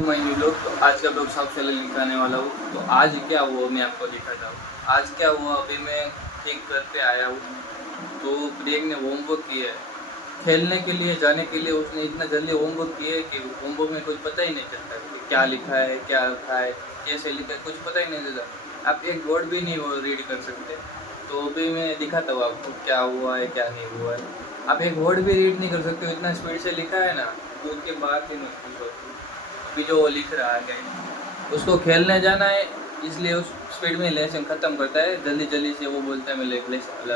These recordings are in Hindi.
मैं लोग तो आज का ब्लॉग सबसे पहले दिखाने वाला हूँ। तो आज क्या हुआ मैं आपको दिखाता हूँ। आज क्या हुआ, अभी मैं ठीक घर पे आया हूँ तो प्रियंक ने होमवर्क किया है। खेलने के लिए जाने के लिए उसने इतना जल्दी होमवर्क किया है कि होमवर्क में कुछ पता ही नहीं चलता कि क्या लिखा है, क्या रखा है, कैसे लिखा है, कुछ पता ही नहीं चलता। आप एक वर्ड भी नहीं वो रीड कर सकते। तो अभी मैं दिखाता हूँ आपको क्या हुआ है, क्या नहीं हुआ है। आप एक वर्ड भी रीड नहीं कर सकते हो, इतना स्पीड से लिखा है ना। तो उसके बाद ही मैं खुश होती हूँ। अभी जो वो लिख रहा है उसको खेलने जाना है, इसलिए उस स्पीड में लेसन ख़त्म करता है जल्दी जल्दी से। वो बोलता है मैं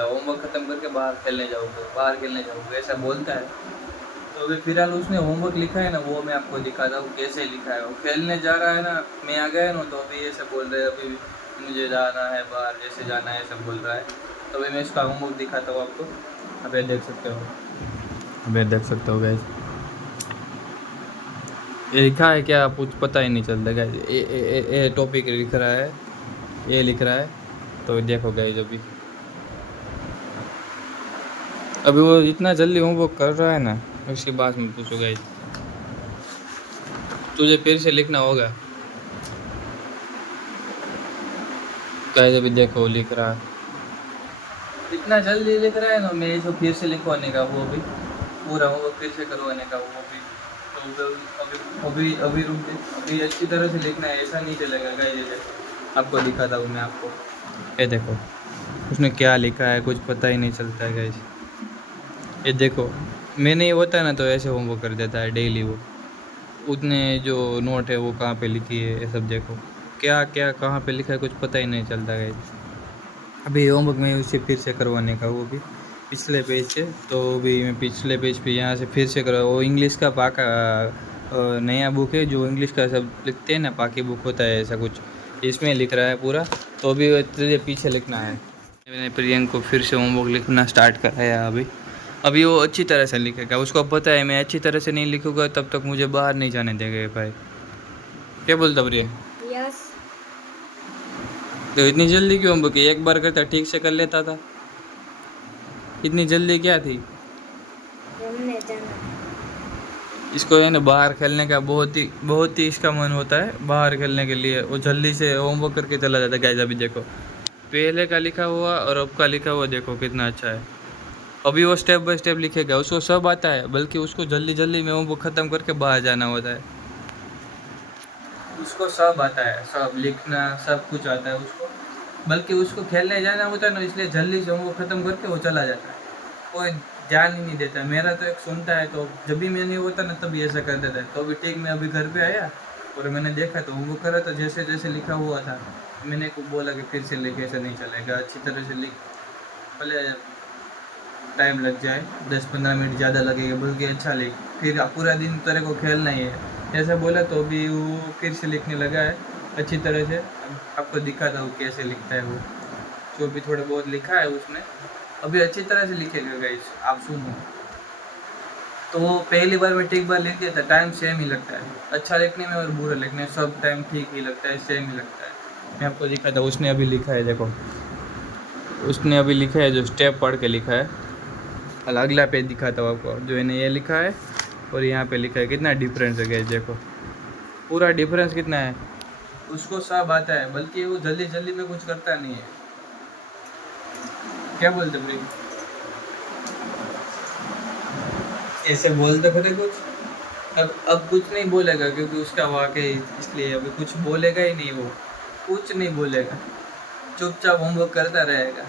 होमवर्क ख़त्म करके बाहर खेलने जाऊँगा, बाहर खेलने जाऊँगा, ऐसा बोलता है। तो अभी फिलहाल उसने होमवर्क लिखा है ना, वो मैं आपको दिखाता हूँ कैसे लिखा है। वो खेलने जा रहा है ना, मैं आ गया ना, तो अभी ऐसे बोल रहे हैं अभी मुझे जाना है बाहर, जैसे जाना है ऐसा बोल रहा है। तो अभी मैं इसका होमवर्क दिखाता हूँ आपको। अभी देख सकते हो, अभी देख सकते हो गाइस, ये लिखा है क्या कुछ पता ही नहीं चलता गाइस। ये टॉपिक लिख रहा है, ये लिख रहा है। तो देखो गाइस, अभी वो इतना जल्दी होमवर्क कर रहा है ना, उसकी बात मत पूछो गाइस। तुझे फिर से लिखना होगा गाइस। अभी देखो लिख रहा है, इतना जल्दी लिख रहा है ना, मैं इसको फिर से लिखवाने का वो भी पूरा होमवर्क फिर से करवाने का वो भी। तो अभी अभी अभी रुक जाए, अभी अच्छी तरह से लिखना है, ऐसा नहीं चलेगा गाइस। ये देखो आपको दिखाता हूँ मैं आपको, ये देखो उसने क्या लिखा है, कुछ पता ही नहीं चलता है गाइस। ये देखो, मैंने ये होता है ना तो ऐसे होमवर्क कर देता है डेली वो। उतने जो नोट है वो कहाँ पे लिखी है ये सब देखो, क्या क्या कहाँ पे लिखा है कुछ पता ही नहीं चलता गाइस। अभी होमवर्क में उसे फिर से करवाने का, वो भी पिछले पेज से। तो भी मैं पिछले पेज पे यहाँ से फिर से करवा, वो इंग्लिश का पाका नया बुक है जो इंग्लिश का सब लिखते हैं ना, पाकी बुक होता है ऐसा कुछ, इसमें लिख रहा है पूरा। तो अभी तुझे पीछे लिखना है। मैंने प्रियंक को फिर से होमवर्क लिखना स्टार्ट कराया। अभी अभी वो अच्छी तरह से लिखेगा, उसको पता है मैं अच्छी तरह से नहीं लिखूंगा तब तक मुझे बाहर नहीं जाने देंगे भाई। क्या बोलता प्रियंक? यस। तो इतनी जल्दी क्यों होमवर्क, एक बार करता ठीक से कर लेता था, इतनी जल्दी क्या थी? घूमने जाना। इसको है ना बाहर खेलने का बहुत ही इसका मन होता है बाहर खेलने के लिए। वो जल्दी से होमवर्क करके चला जाता है गाइस। अभी देखो पहले का लिखा हुआ और अब का लिखा हुआ देखो कितना अच्छा है। अभी वो स्टेप बाय स्टेप लिखेगा, उसको सब आता है, बल्कि उसको जल्दी जल्दी में होमवर्क ख़त्म करके बाहर जाना होता है। उसको सब आता है, सब लिखना सब कुछ आता है उसको, बल्कि उसको खेलने जाना होता है ना, इसलिए जल्दी से होमवर्क ख़त्म करके वो चला जाता है। कोई ध्यान ही नहीं देता। मेरा तो एक सुनता है, तो जब भी मैं नहीं होता ना तभी ऐसा कर देता है। तो अभी ठीक मैं अभी घर पे आया और मैंने देखा तो होमवर्क करा, तो जैसे जैसे लिखा हुआ था मैंने को बोला कि फिर से लिख, ऐसा नहीं चलेगा, अच्छी तरह से लिख, भले टाइम लग जाए, 10-15 मिनट ज़्यादा लगेगा, बल्कि अच्छा लिख, फिर पूरा दिन तेरे को खेलना ही है, ऐसा बोला। तो अभी वो फिर से लिखने लगा है अच्छी तरह से। अब आपको दिखाता हूँ कैसे लिखता है वो। जो भी थोड़ा बहुत लिखा है उसने, अभी अच्छी तरह से लिखेगा गाइस, आप सुनो। तो वो पहली बार में ठीक बार लिख देता, टाइम सेम ही लगता है, अच्छा लिखने में और बुरा लिखने में सब टाइम ठीक ही लगता है, सेम ही लगता है। मैं आपको दिखाता हूँ, उसने अभी लिखा है देखो, उसने अभी लिखा है जो स्टेप पढ़ के लिखा है। अगला पेज दिखाता हूँ आपको, जो इन्हें ये लिखा है और यहाँ पे लिखा है, कितना डिफरेंस है गाइस देखो, पूरा डिफरेंस कितना है। उसको सब आता है, बल्कि वो जल्दी जल्दी में कुछ करता नहीं है। क्या बोलते भाई, ऐसे बोलते खरे कुछ। अब कुछ नहीं बोलेगा क्योंकि उसका वाकई, इसलिए अभी कुछ बोलेगा ही नहीं वो, कुछ नहीं बोलेगा, चुपचाप होमवर्क करता रहेगा।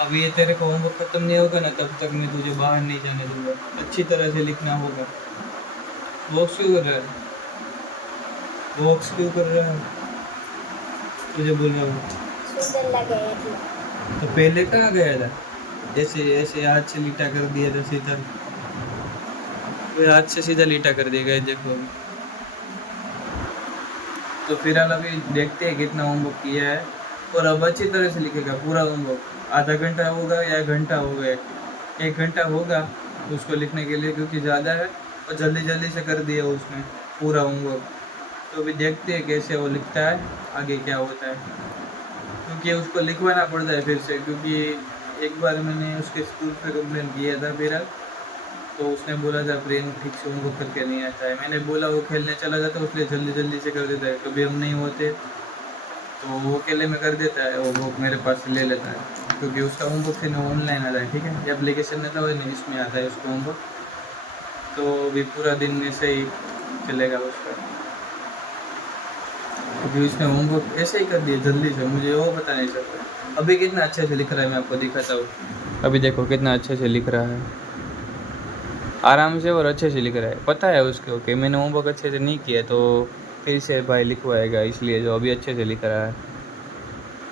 अभी ये तेरे को होमवर्क खत्म नहीं होगा ना तब तक मैं तुझे बाहर नहीं जाने दूंगा, अच्छी तरह से लिखना होगा। वॉक्स क्यों कर रहा है, वॉक्स क्यों कर रहा है, तुझे बोल रहा हूँ। सुंदर लगे એટલે तो पहले कहाँ गया था, ऐसे ऐसे हाथ से लीटा कर दिया था सीधा, वो हाथ से सीधा लीटा कर दिया गया देखो अभी। तो फिलहाल अभी देखते हैं कितना होमवर्क किया है, और अब अच्छी तरह से लिखेगा पूरा होमवर्क। आधा घंटा होगा या घंटा होगा, 1 घंटा होगा उसको लिखने के लिए, क्योंकि ज़्यादा है और जल्दी जल्दी से कर दिया उसने पूरा होमवर्क। तो अभी देखते हैं कैसे वो लिखता है, आगे क्या होता है, क्योंकि उसको लिखवाना पड़ता है फिर से, क्योंकि एक बार मैंने उसके स्कूल पे कंप्लेन किया था फिर, तो उसने बोला था प्रियन ठीक से होमवर्क करके नहीं आता है। मैंने बोला वो खेलने चला जाता है, उसलिए जल्दी जल्दी से कर देता है। कभी हम नहीं होते तो वो अकेले में कर देता है, होमवर्क मेरे पास से ले लेता है, क्योंकि उसका होमवर्क फिर ऑनलाइन आता है। ठीक है, ये एप्लीकेशन रहता है नहीं, इसमें आता है उसको होमवर्क। तो अभी पूरा दिन ऐसे ही चलेगा उसका, क्योंकि उसने होमवर्क ऐसे ही कर दिया जल्दी से, मुझे वो पता नहीं चलता। अभी कितना अच्छे से लिख रहा है, मैं आपको दिखाता हूँ। अभी देखो कितना अच्छे से लिख रहा है, आराम से और अच्छे से लिख रहा है। पता है उसको कि मैंने होमवर्क अच्छे से नहीं किया तो फिर से भाई लिखवाएगा, इसलिए जो अभी अच्छे से लिख रहा है।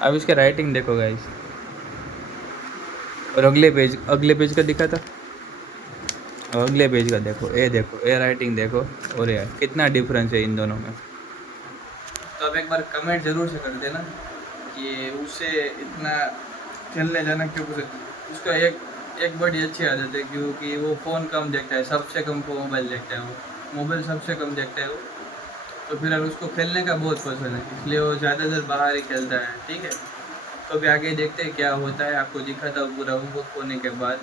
अब इसका राइटिंग देखो गाइस, और अगले पेज का दिखा था, और अगले पेज का देखो, ये राइटिंग देखो, और यार कितना डिफरेंस है इन दोनों में। तो अब एक बार कमेंट ज़रूर से कर देना कि उसे इतना खेलने जाना क्यों पसंद। उसका एक बड़ी अच्छी आदत है, क्योंकि वो फ़ोन कम देखता है, सबसे कम मोबाइल देखता है, वो मोबाइल सबसे कम देखता है वो। तो फिर अब उसको खेलने का बहुत पसंद है, इसलिए वो ज़्यादातर बाहर ही खेलता है। ठीक है, तो अभी आगे देखते हैं क्या होता है, आपको दिखाता हूँ पूरा होमवर्क होने के बाद।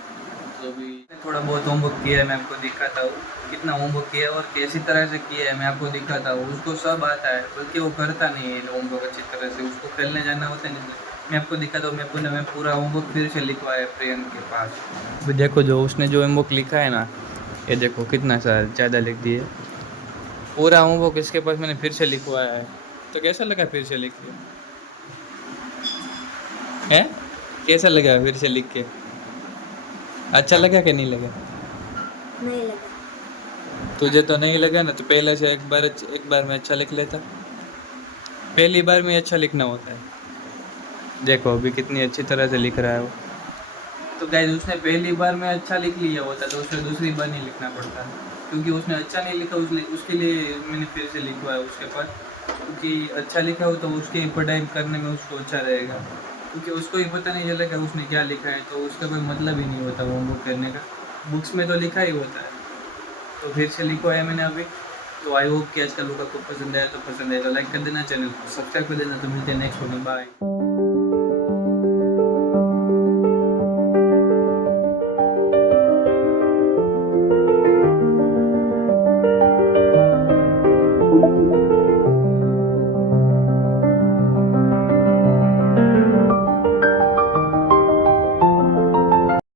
तो भी थोड़ा बहुत होमवर्क किया है, मैं आपको दिखाता हूँ कितना होमवर्क किया है और कैसी तरह से किया है, मैं आपको दिखाता हूँ। उसको सब आता है, बल्कि वो करता नहीं है होमवर्क अच्छी तरह से, उसको खेलने जाना होता नहीं। मैं आपको दिखाता हूँ, मैं पूरा होमवर्क फिर से लिखवाया प्रियन के पास। अभी देखो जो उसने जो होमवर्क लिखा है ना, ये देखो कितना सा ज़्यादा लिख दिए। पूरा होमवर्क इसके पास मैंने फिर से लिखवाया है। तो कैसा लगा फिर से लिख के? है कैसा लगा फिर से लिख के? अच्छा लगा कि नहीं लगा? नहीं लगा। तुझे तो नहीं लगा ना, तो पहले से एक बार में अच्छा लिख लेता। पहली बार में अच्छा लिखना होता है। देखो अभी कितनी अच्छी तरह से लिख रहा है वो। तो गाइस उसने पहली बार में अच्छा लिख लिया होता तो उसे दूसरी बार नहीं लिखना पड़ता, क्योंकि उसने अच्छा नहीं लिखा, उसके लिए मैंने फिर से लिखवाया उसके पास। क्योंकि अच्छा लिखा हो तो उसकी पढ़ाई करने में उसको अच्छा रहेगा, क्योंकि उसको ही पता नहीं चलेगा उसने क्या लिखा है, तो उसका कोई मतलब ही नहीं होता होमवर्क करने का। बुक्स में तो लिखा ही होता है। तो फिर से लिखवाया मैंने अभी। तो आई होप कि आज का लोग आपको पसंद आया, तो लाइक कर देना, चैनल को सब्सक्राइब कर देना। तो मिलते हैं नेक्स्ट वीडियो, बाय।